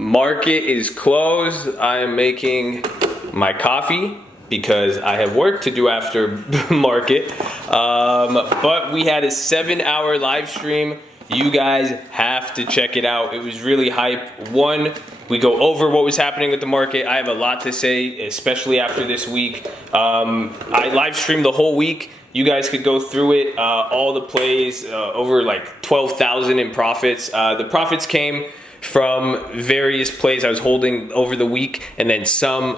Market is closed. I am making my coffee because I have work to do after market. But we had a 7-hour live stream. You guys have to check it out. It was really hype. One, we go over what was happening with the market. I have a lot to say, especially after this week. I live streamed the whole week. You guys could go through it, all the plays, over like 12,000 in profits. The profits came from various plays I was holding over the week, and then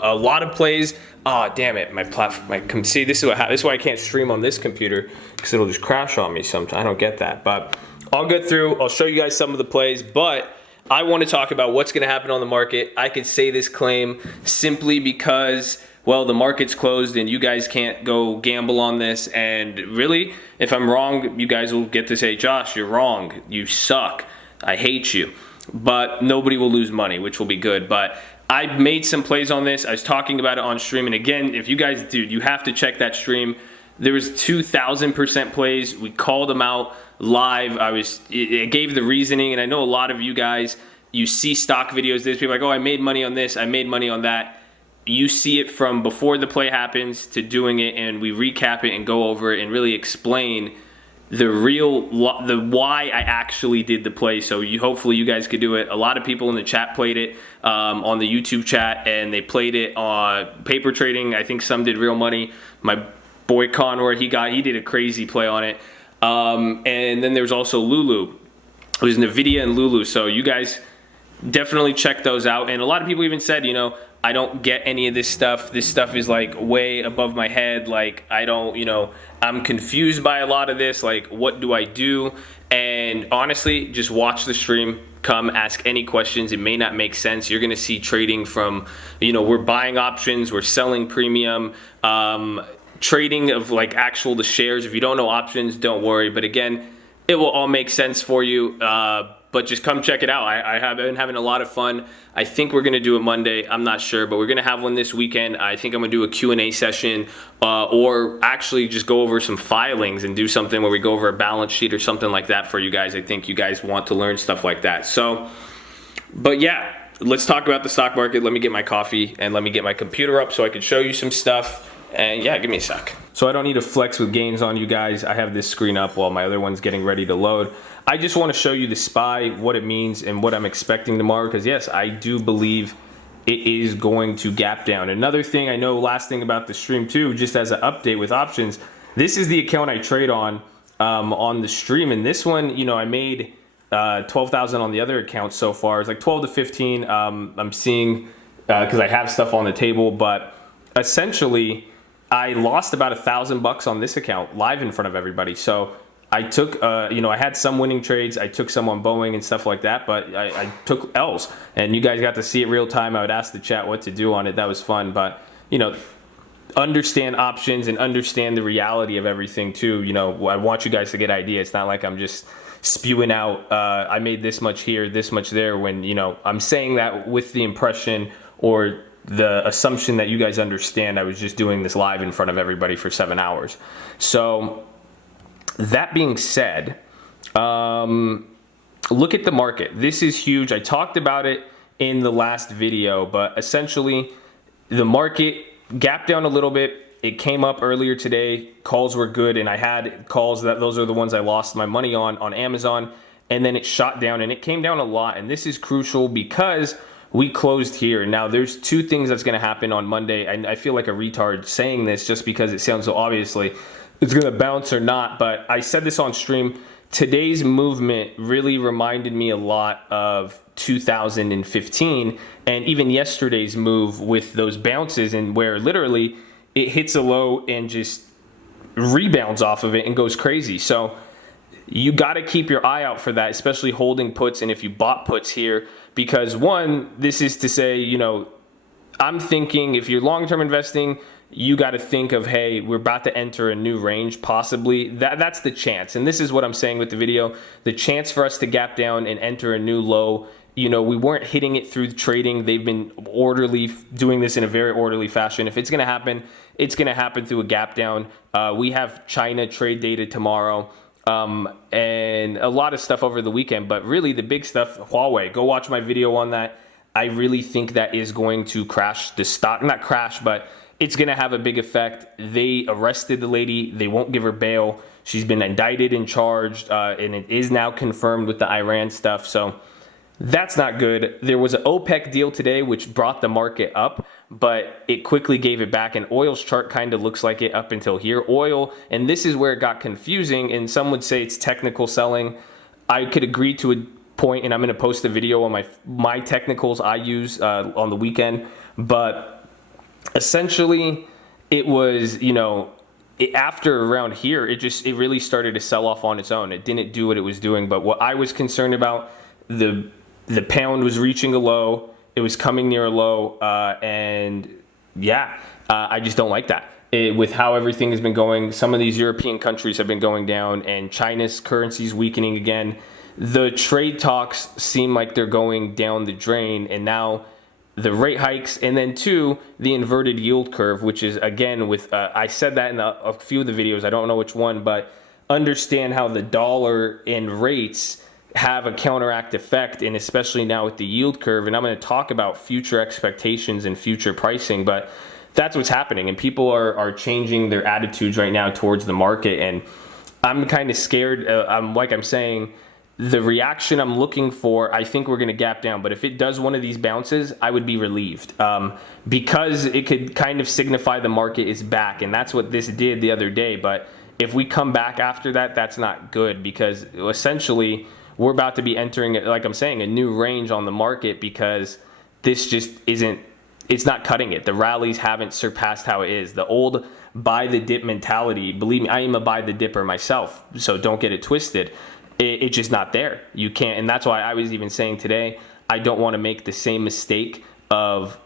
a lot of plays. Oh, damn it, my platform, see, this is why I can't stream on this computer, because it'll just crash on me sometimes. I don't get that, but I'll go through, I'll show you guys some of the plays, but I want to talk about what's going to happen on the market. I could say this claim simply because, well, the market's closed and you guys can't go gamble on this. And really, if I'm wrong, you guys will get to say, Josh, you're wrong. You suck. I hate you. But nobody will lose money, which will be good. But I made some plays on this. I was talking about it on stream. And again, if you guys do, you have to check that stream. There was 2,000% plays. We called them out live. It gave the reasoning, and I know a lot of you guys, you see stock videos, there's people like, oh, I made money on this, I made money on that. You see it from before the play happens to doing it, and we recap it and go over it and really explain the why I actually did the play. So hopefully you guys could do it. A lot of people in the chat played it on the YouTube chat, and they played it on paper trading. I think some did real money. My boy Conroy, he did a crazy play on it. And then there's also Lulu. It was NVIDIA and Lulu. So you guys definitely check those out. And a lot of people even said, you know, I don't get any of this stuff. This stuff is like way above my head. Like I don't, you know, I'm confused by a lot of this. Like what do I do? And honestly, just watch the stream. Come ask any questions. It may not make sense. You're going to see trading from, you know, we're buying options, we're selling premium, trading of like the shares. If you don't know options, don't worry. But again, it will all make sense for you. But just come check it out. I have been having a lot of fun. I think we're going to do it Monday. I'm not sure, but we're going to have one this weekend. I think I'm going to do a Q&A session or actually just go over some filings and do something where we go over a balance sheet or something like that for you guys. I think you guys want to learn stuff like that. So, but yeah, let's talk about the stock market. Let me get my coffee and let me get my computer up so I can show you some stuff. And yeah, give me a sec. So I don't need to flex with gains on you guys. I have this screen up while my other one's getting ready to load. I just want to show you the SPY, what it means and what I'm expecting tomorrow, because yes, I do believe it is going to gap down. Another thing I know, last thing about the stream too, just as an update with options, this is the account I trade on the stream. And this one, you know, I made 12,000 on the other account so far. It's like 12 to 15. I'm seeing, because I have stuff on the table, but essentially, I lost about $1,000 on this account live in front of everybody. So I took, you know, I had some winning trades. I took some on Boeing and stuff like that, but I took L's, and you guys got to see it real time. I would ask the chat what to do on it. That was fun, but you know, understand options and understand the reality of everything too. You know, I want you guys to get ideas. It's not like I'm just spewing out, I made this much here, this much there, when, you know, I'm saying that with the impression or the assumption that you guys understand I was just doing this live in front of everybody for 7 hours. So that being said, look at the market. This is huge. I talked about it in the last video, but essentially the market gapped down a little bit. It came up earlier today. Calls were good, and I had calls those are the ones I lost my money on Amazon, and then it shot down, and it came down a lot. And this is crucial because we closed here. Now there's two things that's going to happen on Monday. I feel like a retard saying this just because it sounds so obviously it's going to bounce or not, but I said this on stream. Today's movement really reminded me a lot of 2015 and even yesterday's move with those bounces, and where literally it hits a low and just rebounds off of it and goes crazy. So you got to keep your eye out for that, especially holding puts, and if you bought puts here, because one, this is to say, you know, I'm thinking if you're long-term investing, you got to think of, hey, we're about to enter a new range, possibly. That's the chance. And this is what I'm saying with the video. The chance for us to gap down and enter a new low, you know, we weren't hitting it through trading. They've been doing this in a very orderly fashion. If it's going to happen, it's going to happen through a gap down. We have China trade data tomorrow. And a lot of stuff over the weekend, but really the big stuff, Huawei, go watch my video on that. I really think that is going to crash the stock, not crash, but it's going to have a big effect. They arrested the lady. They won't give her bail. She's been indicted and charged, and it is now confirmed with the Iran stuff. So that's not good. There was an OPEC deal today, which brought the market up, but it quickly gave it back. And oil's chart kind of looks like it up until here. Oil, and this is where it got confusing, and some would say it's technical selling. I could agree to a point, and I'm going to post a video on my technicals I use on the weekend. But essentially, it was, after around here, it really started to sell off on its own. It didn't do what it was doing. But what I was concerned about, the pound was reaching a low. It was coming near a low, I just don't like that. With how everything has been going, some of these European countries have been going down, and China's currency is weakening again. The trade talks seem like they're going down the drain, and now the rate hikes, and then two, the inverted yield curve, which is, again, with I said that in a few of the videos, I don't know which one, but understand how the dollar and rates have a counteract effect, and especially now with the yield curve. And I'm going to talk about future expectations and future pricing, but that's what's happening, and people are changing their attitudes right now towards the market, and I'm kind of scared. I'm saying, the reaction I'm looking for, I think we're going to gap down, but if it does one of these bounces, I would be relieved, because it could kind of signify the market is back, and that's what this did the other day. But if we come back after that, that's not good, because essentially we're about to be entering, like I'm saying, a new range on the market, because this just isn't, it's not cutting it. The rallies haven't surpassed how it is. The old buy the dip mentality, believe me, I am a buy the dipper myself, so don't get it twisted. It's just not there. You can't, and that's why I was even saying today, I don't want to make the same mistake of,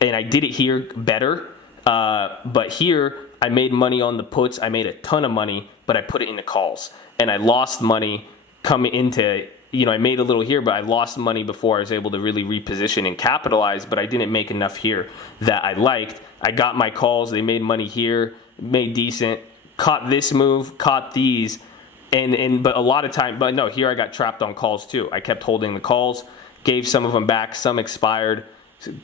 and I did it here better, but here I made money on the puts. I made a ton of money, but I put it into calls, and I lost money coming into, I made a little here, but I lost money before I was able to really reposition and capitalize, but I didn't make enough here that I liked. I got my calls. They made money here, made decent, caught this move, caught these, but a lot of time, but no, here I got trapped on calls too. I kept holding the calls, gave some of them back, some expired,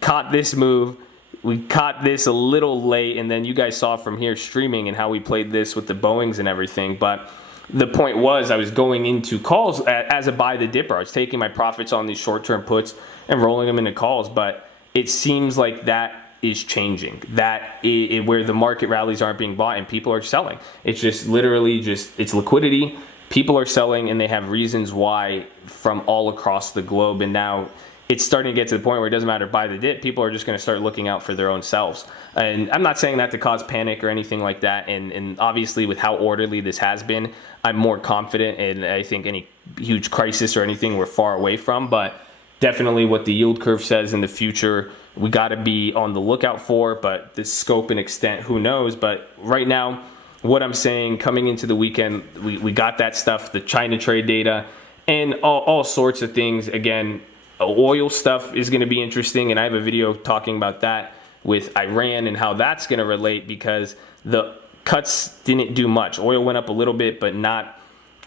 caught this move. We caught this a little late, and then you guys saw from here streaming and how we played this with the Boeings and everything. But the point was, I was going into calls as a buy the dipper. I was taking my profits on these short-term puts and rolling them into calls, but it seems like that is changing. That is where the market rallies aren't being bought and people are selling. It's just literally it's liquidity. People are selling, and they have reasons why from all across the globe. And now it's starting to get to the point where it doesn't matter buy the dip. People are just going to start looking out for their own selves. And I'm not saying that to cause panic or anything like that. And obviously with how orderly this has been, I'm more confident, and I think any huge crisis or anything we're far away from. But definitely what the yield curve says in the future, we got to be on the lookout for. But the scope and extent, who knows? But right now, what I'm saying, coming into the weekend, we got that stuff, the China trade data, and all sorts of things. Again, oil stuff is going to be interesting, and I have a video talking about that with Iran and how that's going to relate, because the cuts didn't do much. Oil went up a little bit, but not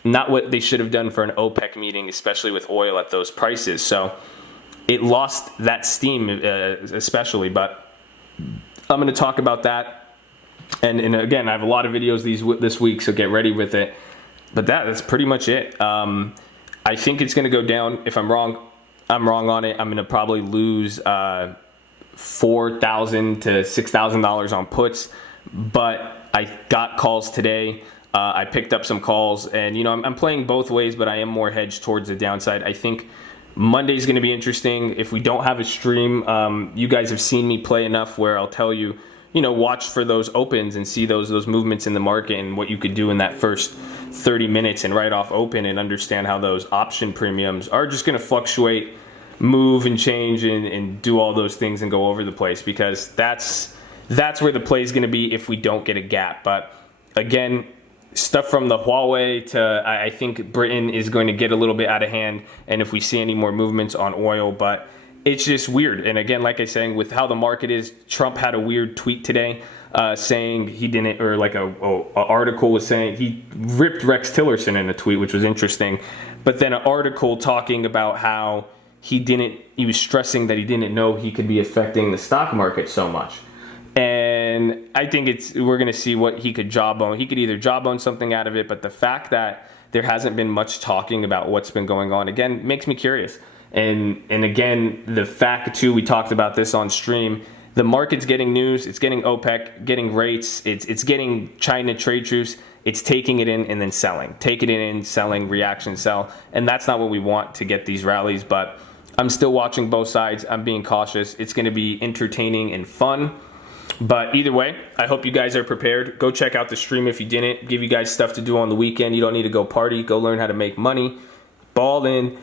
what they should have done for an OPEC meeting, especially with oil at those prices. So it lost that steam, especially. But I'm going to talk about that. And again, I have a lot of videos this week, so get ready with it. But that's pretty much it. I think it's going to go down. If I'm wrong, I'm wrong on it. I'm going to probably lose $4,000 to $6,000 on puts. But I got calls today. I picked up some calls, and I'm playing both ways, but I am more hedged towards the downside. I think Monday's going to be interesting. If we don't have a stream, you guys have seen me play enough where I'll tell you, watch for those opens and see those movements in the market and what you could do in that first 30 minutes and right off open, and understand how those option premiums are just going to fluctuate, move and change, and do all those things and go over the place, because that's where the play is going to be if we don't get a gap. But again, stuff from the Huawei to I think Britain is going to get a little bit out of hand, and if we see any more movements on oil. But it's just weird. And again, like I was saying, with how the market is, Trump had a weird tweet today saying he didn't, or like a article was saying he ripped Rex Tillerson in a tweet, which was interesting. But then an article talking about how he was stressing that he didn't know he could be affecting the stock market so much. And I think we're going to see what he could jawbone. He could either jawbone something out of it, but the fact that there hasn't been much talking about what's been going on, again, makes me curious. And again, the fact too, we talked about this on stream, the market's getting news, it's getting OPEC, getting rates, it's getting China trade truce, it's taking it in and then selling. Taking it in, selling, reaction, sell. And that's not what we want to get these rallies, but I'm still watching both sides. I'm being cautious. It's going to be entertaining and fun. But either way, I hope you guys are prepared. Go check out the stream if you didn't. Give you guys stuff to do on the weekend. You don't need to go party. Go learn how to make money. Ball in.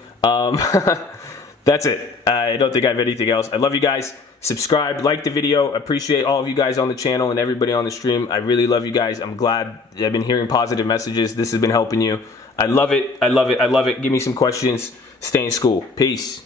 That's it. I don't think I have anything else. I love you guys. Subscribe, like the video. Appreciate all of you guys on the channel and everybody on the stream. I really love you guys. I'm glad I've been hearing positive messages. This has been helping you. I love it. I love it. I love it. Give me some questions. Stay in school. Peace.